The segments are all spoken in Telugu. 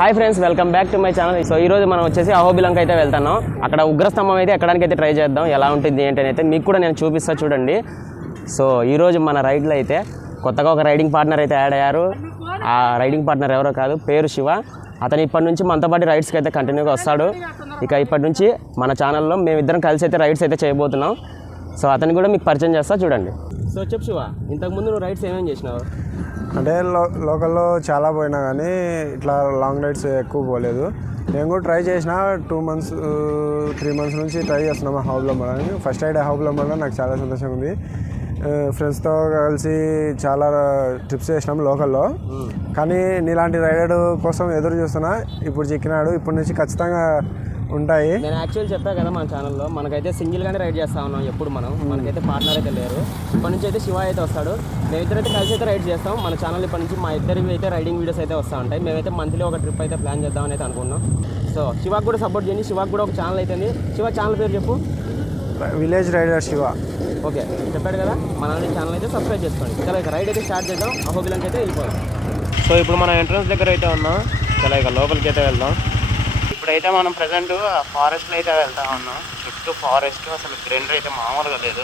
Hi friends, welcome back to my channel. So ఈరోజు మనం వచ్చేసి అహోబిలంకి అయితే వెళ్తాను. అక్కడ ఉగ్రస్తంభం అయితే ఎక్కడానికి అయితే ట్రై చేద్దాం. ఎలా ఉంటుంది ఏంటి అయితే మీకు కూడా నేను చూపిస్తా చూడండి. సో ఈరోజు మన రైడ్లో అయితే కొత్తగా ఒక రైడింగ్ పార్ట్నర్ అయితే యాడ్ అయ్యారు. ఆ రైడింగ్ పార్ట్నర్ ఎవరో కాదు, పేరు శివ. అతను ఇప్పటి నుంచి మనతో పాటు రైడ్స్కి అయితే కంటిన్యూగా వస్తాడు. ఇక ఇప్పటి నుంచి మన ఛానల్లో మేమిద్దరం కలిసి అయితే రైడ్స్ అయితే చేయబోతున్నాం. సో అతను కూడా మీకు పరిచయం చేస్తా చూడండి. సో చెప్పు శివ, ఇంతకుముందు నువ్వు రైడ్స్ ఏమేమి చేసినావు? అంటే లోకల్లో చాలా పోయినా కానీ ఇట్లా లాంగ్ రైడ్స్ ఎక్కువ పోలేదు. నేను కూడా ట్రై చేసిన 2 months 3 months నుంచి ట్రై చేస్తున్నాం అహోబిలం. ఫస్ట్ రైడ్ అహోబిలం వల్ల నాకు చాలా సంతోషంగా ఉంది. ఫ్రెండ్స్తో కలిసి చాలా ట్రిప్స్ చేసినాం లోకల్లో. కానీ నీలాంటి రైడర్ కోసం ఎదురు చూస్తున్నా. ఇప్పుడు చిక్కినాడు. ఇప్పటి నుంచి ఖచ్చితంగా ఉంటాయి. నేను యాక్చువల్ చెప్పా కదా, మన ఛానల్లో మనకైతే సింగిల్గానే రైడ్ చేస్తా ఉన్నాం. ఎప్పుడు మనకైతే పార్ట్నర్ అయితే లేరు. ఇప్పటి నుంచి అయితే శివ అయితే వస్తాడు. మేమిద్దరైతే కలిసి అయితే రైడ్ చేస్తాం. మన ఛానల్ ఇప్పటి నుంచి మా ఇద్దరివి అయితే రైడింగ్ వీడియోస్ అయితే వస్తూ ఉంటాయి. మేమైతే మంత్లీ ఒక ట్రిప్ అయితే ప్లాన్ చేద్దామని అయితే అనుకున్నాం. సో శివాకి కూడా సపోర్ట్ చేయండి. శివాకి కూడా ఒక ఛానల్ అయితే ఉంది. శివ ఛానల్ పేరు చెప్పు. Village rider Shiva. ఓకే, చెప్పాడు కదా, మన ఛానల్ అయితే సబ్స్క్రైబ్ చేసుకోండి. చాలా ఇక రైడ్ అయితే స్టార్ట్ చేద్దాం. అహోబిలంకి అయితే వెళ్ళిపోదాం. సో ఇప్పుడు మనం ఎంట్రన్స్ దగ్గర అయితే ఉన్నాం. చాలా ఇక లోపలికి అయితే వెళ్దాం. ఇప్పుడైతే మనం ప్రజెంట్ ఫారెస్ట్లో అయితే వెళ్తా ఉన్నాం. చుట్టూ ఫారెస్ట్, అసలు గ్రీనరీ అయితే మామూలుగా లేదు.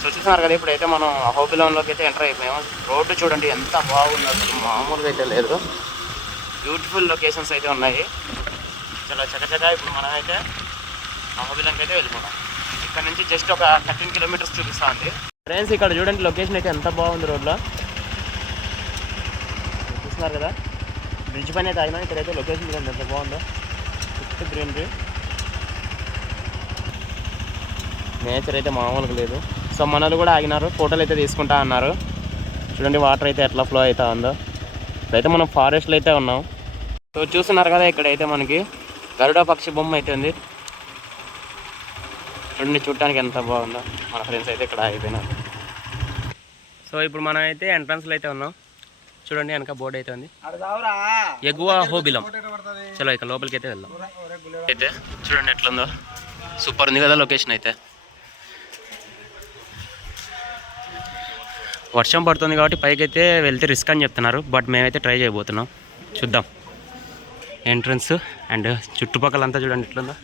సో చూస్తున్నారు కదా, ఇప్పుడైతే మనం అహోబిలంలోకి అయితే ఎంటర్ అయిపోయాము. రోడ్డు చూడండి ఎంత బాగుందో, అసలు మామూలుగా అయితే లేదు. బ్యూటిఫుల్ లొకేషన్స్ అయితే ఉన్నాయి. చాలా చక్కగా ఇప్పుడు మనం అయితే అహోబిలంకి అయితే వెళ్ళిపోతాం. ఇక్కడ నుంచి జస్ట్ ఒక 13 kilometers చూపిస్తూ ఉంది. ఫ్రెండ్స్ ఇక్కడ చూడండి, లొకేషన్ అయితే ఎంత బాగుంది. రోడ్లో చూస్తున్నారు కదా, బ్రిడ్జ్ పైన అయితే ఆగినా. ఇక్కడైతే లొకేషన్ చూడండి ఎంత బాగుందో. గ్రీనరీ, నేచర్ అయితే మామూలుగా లేదు. సో మనలు కూడా ఆగినారు, ఫోటోలు అయితే తీసుకుంటా అన్నారు. చూడండి వాటర్ అయితే ఎట్లా ఫ్లో అవుతా ఉందో. ఇప్పుడైతే మనం ఫారెస్ట్లో అయితే ఉన్నాం. సో చూస్తున్నారు కదా, ఇక్కడైతే మనకి గరుడ పక్షి బొమ్మ అయితే ఉంది. చూడండి చూడటానికి ఎంత బాగుందో. మన ఫ్రెండ్స్ అయితే ఇక్కడ ఆగిపోయినారు. సో ఇప్పుడు మనం అయితే ఎంట్రన్స్లో అయితే ఉన్నాం. చూడండి వెనక బోర్డు అయితే ఉంది, ఎగువ అహోబిలం. చలో ఇక లోపలికి అయితే వెళ్దాం. అయితే చూడండి ఎట్లుందో, సూపర్ ఉంది కదా లొకేషన్ అయితే. వర్షం పడుతుంది కాబట్టి పైకి అయితే వెళ్తే రిస్క్ అని చెప్తున్నారు. బట్ మేమైతే ట్రై చేయబోతున్నాం. చూద్దాం ఎంట్రన్స్ అండ్ చుట్టుపక్కలంతా చూడండి ఎట్లుందో.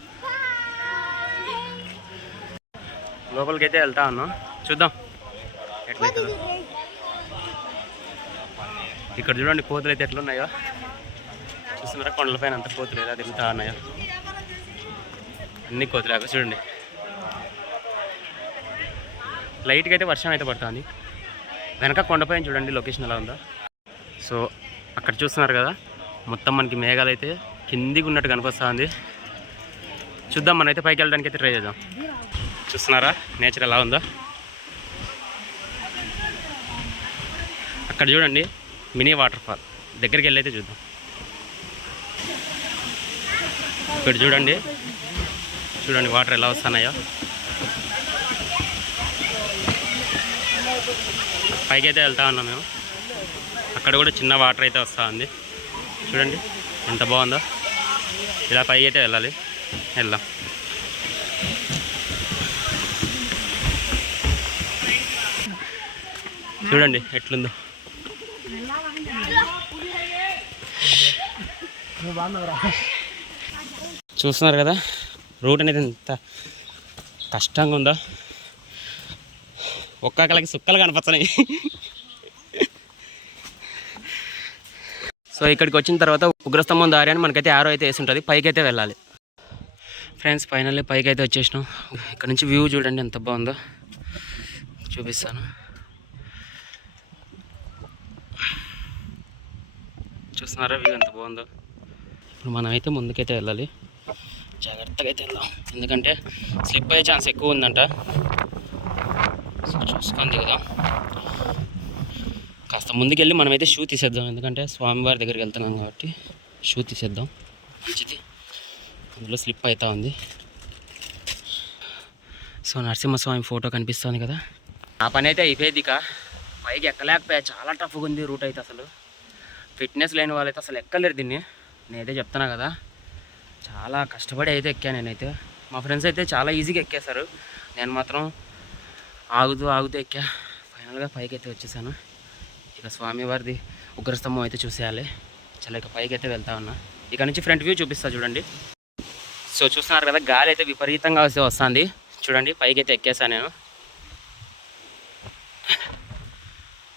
లోపలికి అయితే వెళ్తా ఉన్నాం, చూద్దాం ఎట్లయితుందో. ఇక్కడ చూడండి కోతులు అయితే ఎట్లున్నాయో చూస్తున్నారా. కొండలపైన అంత కోతులు ఎలా తిరుగుతా ఉన్నాయో, అన్ని కోతులాగా చూడండి. లైట్గా అయితే వర్షం అయితే పడుతుంది. వెనక కొండపైన చూడండి లొకేషన్ ఎలా ఉందో. సో అక్కడ చూస్తున్నారు కదా, మొత్తం మనకి మేఘాలు అయితే కిందికి ఉన్నట్టు కనిపిస్తుంది. చూద్దాం, మనైతే పైకి వెళ్ళడానికి అయితే ట్రై చేద్దాం. చూస్తున్నారా నేచర్ ఎలా ఉందో. అక్కడ చూడండి మినీ వాటర్ ఫాల్, దగ్గరికి వెళ్ళి అయితే చూద్దాం. ఇక్కడ చూడండి వాటర్ ఎలా వస్తున్నాయో. పైకి అయితే వెళ్తా ఉన్నాం మేము. అక్కడ కూడా చిన్న వాటర్ అయితే వస్తూ ఉంది. చూడండి ఎంత బాగుందో. ఇలా పైకి అయితే వెళ్ళాలి, వెళ్దాం. చూడండి ఎట్లుందో. చూస్తున్నారు కదా, రూట్ అనేది ఎంత కష్టంగా ఉందో. ఒక్కొక్కరికి సుక్కలు కనపడుతున్నాయి. సో ఇక్కడికి వచ్చిన తర్వాత ఉగ్రస్తంభం దారి అని మనకైతే యారో అయితే వేసి ఉంటుంది. పైకి అయితే వెళ్ళాలి. ఫ్రెండ్స్ ఫైనల్లీ పైకి అయితే వచ్చేసినాం. ఇక్కడ నుంచి వ్యూ చూడండి ఎంత బాగుందో, చూపిస్తాను. చూస్తున్నారా వ్యూ ఎంత బాగుందో. ఇప్పుడు మనమైతే ముందుకైతే వెళ్ళాలి, జాగ్రత్తగా అయితే వెళ్దాం. ఎందుకంటే స్లిప్ అయ్యే ఛాన్స్ ఎక్కువ ఉందంట. సో చూసుకొని కదా, కాస్త ముందుకెళ్ళి మనమైతే షూ తీసేద్దాం. ఎందుకంటే స్వామివారి దగ్గరికి వెళ్తున్నాం కాబట్టి షూ తీసేద్దాం, మంచిది. అందులో స్లిప్ అవుతా ఉంది. సో నరసింహస్వామి ఫోటో కనిపిస్తుంది కదా. ఆ పని అయితే అయిపోయేది. ఇక పైకి ఎక్కలేకపోయా, చాలా టఫ్గా ఉంది రూట్ అయితే. అసలు ఫిట్నెస్ లేని వాళ్ళైతే అసలు ఎక్కలేరు దీన్ని. నేనైతే చెప్తున్నా కదా, చాలా కష్టపడి అయితే ఎక్కాను నేనైతే. మా ఫ్రెండ్స్ అయితే చాలా ఈజీగా ఎక్కేశారు. నేను మాత్రం ఆగుతూ ఎక్కా. ఫైనల్గా పైకి అయితే వచ్చేసాను. ఇక స్వామివారిది ఉగ్రస్తంభం అయితే చూసేయాలి. చాలా ఇక పైకి అయితే వెళ్తా ఉన్నా. ఇక్కడ నుంచి ఫ్రంట్ వ్యూ చూపిస్తా చూడండి. సో చూస్తున్నారు కదా, గాలి అయితే విపరీతంగా వస్తుంది చూడండి. పైకి అయితే ఎక్కేసాను నేను,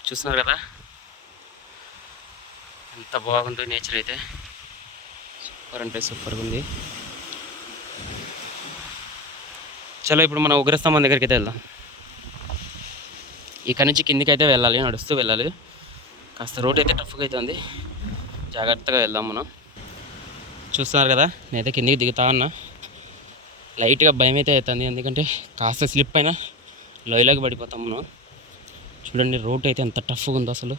చూస్తున్నారు కదా ఎంత బాగుందో నేచర్ అయితే. సూపర్ అంటే సూపర్గా ఉంది. చలో ఇప్పుడు మనం ఉగ్రస్తంభం దగ్గరికి అయితే వెళ్దాం. ఇక్కడ నుంచి కిందికి అయితే వెళ్ళాలి, నడుస్తూ వెళ్ళాలి. కాస్త రోడ్ అయితే టఫ్గా అయితే ఉంది, జాగ్రత్తగా వెళ్దాం మనం. చూస్తున్నారు కదా, నేనైతే కిందికి దిగుతా ఉన్నా. లైట్గా భయం అయితే అవుతుంది, ఎందుకంటే కాస్త స్లిప్ అయినా లోయలోకి పడిపోతాం మనం. చూడండి రూట్ అయితే ఎంత టఫ్గా ఉందో అసలు.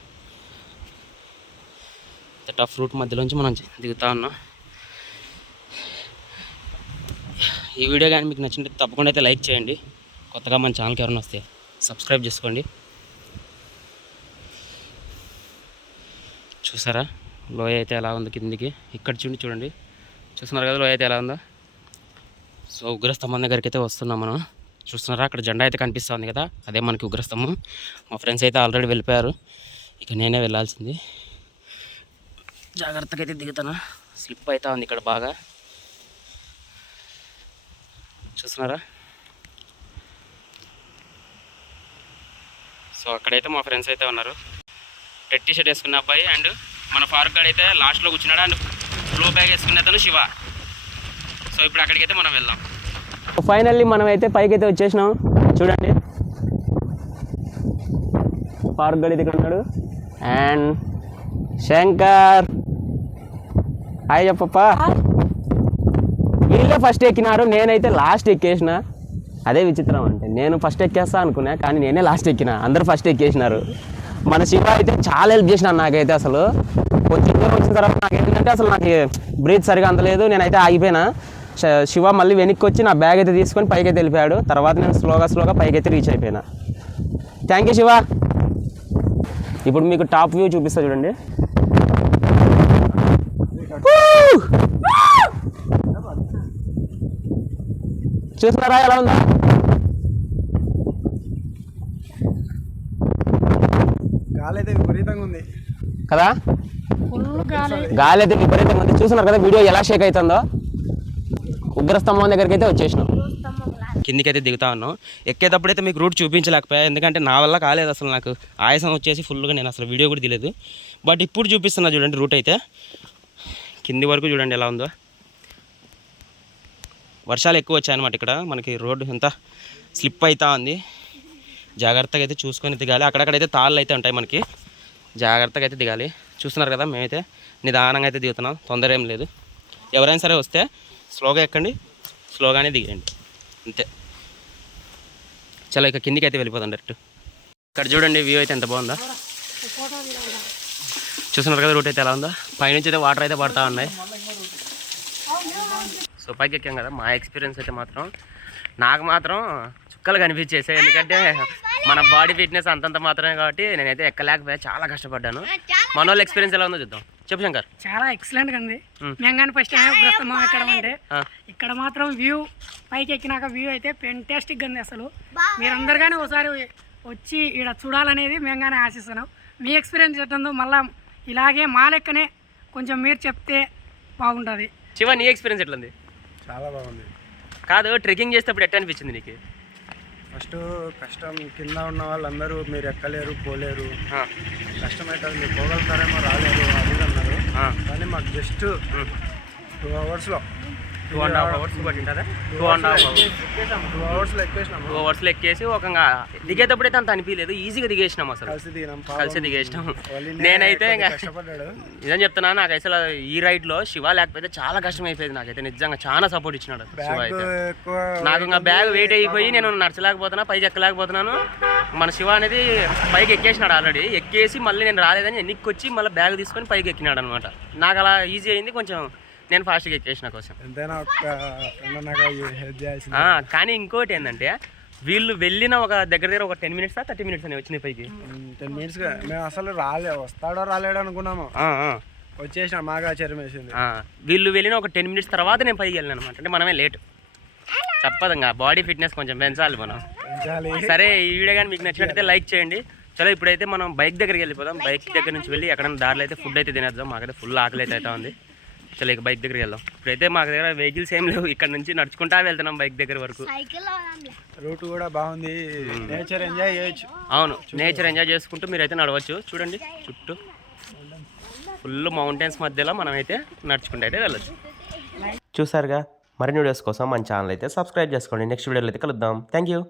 ఎంత టఫ్ రూట్ మధ్యలోంచి మనం దిగుతా ఉన్నాం. ఈ వీడియో కానీ మీకు నచ్చినట్టు తప్పకుండా అయితే లైక్ చేయండి. కొత్తగా మన ఛానల్కి ఎవరైనా వస్తే సబ్స్క్రైబ్ చేసుకోండి. చూసారా లోయ అయితే ఎలా ఉందో కిందికి, ఇక్కడ చూడండి. చూస్తున్నారు కదా లోయ అయితే ఎలా ఉందో. సో ఉగ్రస్తంభం దగ్గరికి అయితే వస్తున్నాం మనం. చూస్తున్నారా అక్కడ జెండా అయితే కనిపిస్తుంది కదా, అదే మనకి ఉగ్రస్తంభం. మా ఫ్రెండ్స్ అయితే ఆల్రెడీ వెళ్ళిపోయారు, ఇక నేనే వెళ్ళాల్సింది. జాగ్రత్తగా అయితే దిగుతాను, స్లిప్ అవుతా ఉంది ఇక్కడ బాగా. చూస్తున్నారా. సో అక్కడైతే మా ఫ్రెండ్స్ అయితే ఉన్నారు. రెడ్ టీ షర్ట్ వేసుకున్న అబ్బాయి అండ్ మన ఫారూక్ గారు అయితే లాస్ట్లో కూర్చున్నాడు, అండ్ బ్లూ బ్యాగ్ వేసుకున్న అతను శివ. సో ఇప్పుడు అక్కడికైతే మనం వెళ్దాం. ఫైనల్లీ మనం అయితే పైకి అయితే వచ్చేసినాం చూడండి. ఫారూక్ గారు ఇక్కడ ఉన్నాడు అండ్ శంకర్. హాయ్ చెప్పప్ప. వీళ్ళే ఫస్ట్ ఎక్కినారు, నేనైతే లాస్ట్ ఎక్కేసిన. అదే విచిత్రం, అంటే నేను ఫస్ట్ ఎక్కేస్తా అనుకున్నా కానీ నేనే లాస్ట్ ఎక్కిన, అందరూ ఫస్ట్ ఎక్కేసినారు. మన శివ అయితే చాలా హెల్ప్ చేసినాను నాకైతే. అసలు కొంచెం దూరం వచ్చిన తర్వాత నాకు ఏంటంటే అసలు నాకు బ్రీత్ సరిగా అందలేదు, నేనైతే ఆగిపోయినా. శివ మళ్ళీ వెనక్కి వచ్చి నా బ్యాగ్ అయితే తీసుకొని పైకి అయితే వెళ్ళిపోయాడు. తర్వాత నేను స్లోగా పైకి అయితే రీచ్ అయిపోయినా. Thank you Shiva. ఇప్పుడు మీకు టాప్ వ్యూ చూపిస్తా చూడండి. చూస్తున్నారా ఎలా ఉందా. గాలి అయితే విపరీతంగా ఉంది కదా, గాలి అయితే విపరీతంగా ఉంది. చూస్తున్నారు కదా వీడియో ఎలా షేక్ అవుతుందో. ఉగ్రస్తంభం దగ్గరికి అయితే వచ్చేసినాం, కిందికి అయితే దిగుతా ఉన్నాం. ఎక్కేటప్పుడైతే మీకు రూట్ చూపించలేకపోయా, ఎందుకంటే నా వల్ల కాలేదు అసలు. నాకు ఆయాసం వచ్చేసి ఫుల్గా, నేను అసలు వీడియో కూడా తీయలేదు. బట్ ఇప్పుడు చూపిస్తున్నా చూడండి రూట్ అయితే. కింది వరకు చూడండి ఎలా ఉందో. వర్షాలు ఎక్కువ వచ్చాయన్నమాట ఇక్కడ, మనకి రోడ్డు ఎంత స్లిప్ అవుతా ఉంది. జాగ్రత్తగా అయితే చూసుకొని దిగాలి. అక్కడక్కడైతే తాళ్ళు అయితే ఉంటాయి మనకి, జాగ్రత్తగా అయితే దిగాలి. చూస్తున్నారు కదా, మేమైతే నిదానంగా అయితే దిగుతున్నాం, తొందర ఏం లేదు. ఎవరైనా సరే వస్తే స్లోగా ఎక్కండి, స్లోగానే దిగండి అంతే. చలో ఇక కిందికి అయితే వెళ్ళిపోతాం డైరెక్ట్. ఇక్కడ చూడండి వ్యూ అయితే ఎంత బాగుందా. చూస్తున్నారు కదా రూట్ అయితే ఎలా ఉందో. పైనుంచి అయితే వాటర్ అయితే పడతా ఉన్నాయి. సో పైకి ఎక్కాం కదా, మా ఎక్స్పీరియన్స్ అయితే మాత్రం నాకు మాత్రం చుక్కలు కనిపించేసాయి. ఎందుకంటే మన బాడీ ఫిట్నెస్ అంతంత మాత్రమే కాబట్టి నేనైతే ఎక్కలేకపోయా, చాలా కష్టపడ్డాను. మన వాళ్ళ ఎక్స్పీరియన్స్ ఎలా ఉందో చూద్దాం. చెప్పు శంకర్. చాలా ఎక్సలెంట్ గా ఉంది. మేము కానీ ఫస్ట్ టైం ఉగ్రస్తంభం ఎక్కడం అంటే ఇక్కడ మాత్రం వ్యూ, పైకి ఎక్కినాక వ్యూ అయితే ఫెంటాస్టిక్ గా ఉంది అసలు. మీరందరు కానీ ఒకసారి వచ్చి ఇక్కడ చూడాలనేది మేము కానీ ఆశిస్తున్నాం. మీ ఎక్స్పీరియన్స్ ఎట్టుందో మళ్ళీ ఇలాగే మా లెక్కనే కొంచెం మీరు చెప్తే బాగుంటుంది. శివ నీ ఎక్స్పీరియన్స్ ఎట్లుంది? చాలా బాగుంది. కాదు, ట్రెక్కింగ్ చేసేటప్పుడు ఎట్లా అనిపించింది నీకు? ఫస్ట్ కష్టం, కింద ఉన్న వాళ్ళందరూ మీరు ఎక్కలేరు పోలేరు, కష్టమవుతుంది, మీరు పోగలుగుతారేమో రాలేరు అది అన్నారు. కానీ మాకు జస్ట్ 2 అవర్స్లో 2.5 అవర్స్ పట్టింటుందా? 2.5 అవర్స్లో ఎక్కేసినాము. 2 అవర్స్లో ఎక్కేసి ఒకంగా దిగేటప్పుడైతే అంత అనిపించలేదు, ఈజీగా దిగేసినాం అసలు. కలిసి దిగేసినాం. నేనైతే ఇంకా కష్టపడ్డాడు. నిజం చెప్తున్నా, నాకు అసలు ఈ రైడ్లో శివ లేకపోతే చాలా కష్టం అయిపోయింది. నాకైతే నిజంగా చాలా సపోర్ట్ ఇచ్చినాడు శివ అయితే. నాకు ఇంకా బ్యాగ్ వెయిట్ అయిపోయి నేను నడచలేకపోతున్నా, పైకి ఎక్కలేకపోతున్నాను. మన శివ అనేది పైకి ఎక్కేసినాడు ఆల్రెడీ. ఎక్కేసి మళ్ళీ నేను రాలేదని ఎన్నిక్కి వచ్చి మళ్ళీ బ్యాగ్ తీసుకొని పైకి ఎక్కినాడు అనమాట. నాకు అలా ఈజీ అయింది కొంచెం, నేను ఫాస్ట్గా ఎక్కేసిన కోసం. కానీ ఇంకోటి ఏంటంటే వీళ్ళు వెళ్ళిన ఒక దగ్గర ఒక 10 మినిట్స్ 30 మినిట్స్ అని వచ్చినాయి పైకి. 10 మినిట్స్ మేము అసలు వస్తాడో రాలేడో అనుకున్నాము, వచ్చేసిన మాకు ఆశ్చర్యం వేసింది. వీళ్ళు వెళ్ళిన ఒక 10 మినిట్స్ తర్వాత నేను పైకి వెళ్ళాను అనమాట. అంటే మనమే లేట్, తప్పదు ఇంకా బాడీ ఫిట్నెస్ కొంచెం పెంచాలి మనం. సరే, ఈ వీడియో కానీ మీకు నచ్చినట్టయితే లైక్ చేయండి. చలో ఇప్పుడైతే మనం బైక్ దగ్గరికి వెళ్ళిపోదాం. బైక్ దగ్గర నుంచి వెళ్ళి ఎక్కడైనా దారిలో అయితే ఫుడ్ అయితే తినేద్దాం. మాకైతే ఫుల్ ఆకలి అయితే ఉంది. చలో ఇక బైక్ దగ్గరికి వెళ్దాం. ఇప్పుడైతే మాకు దగ్గర వెహికల్స్ ఏం లేవు, ఇక్కడ నుంచి నడుచుకుంటా వెళ్తున్నాం బైక్ దగ్గర వరకు. రూట్ కూడా బాగుంది, నేచర్ ఎంజాయ్ చేయొచ్చు. అవును, నేచర్ ఎంజాయ్ చేసుకుంటూ మీరైతే నడవచ్చు. చూడండి చుట్టూ ఫుల్ మౌంటైన్స్ మధ్యలో మనం అయితే నడుచుకుంటూ అయితే వెళ్ళచ్చు. చూసారుగా, మరిన్ని వీడియోస్ కోసం మన ఛానల్ అయితే సబ్స్క్రైబ్ చేసుకోండి. నెక్స్ట్ వీడియోలో అయితే కలుద్దాం. Thank you.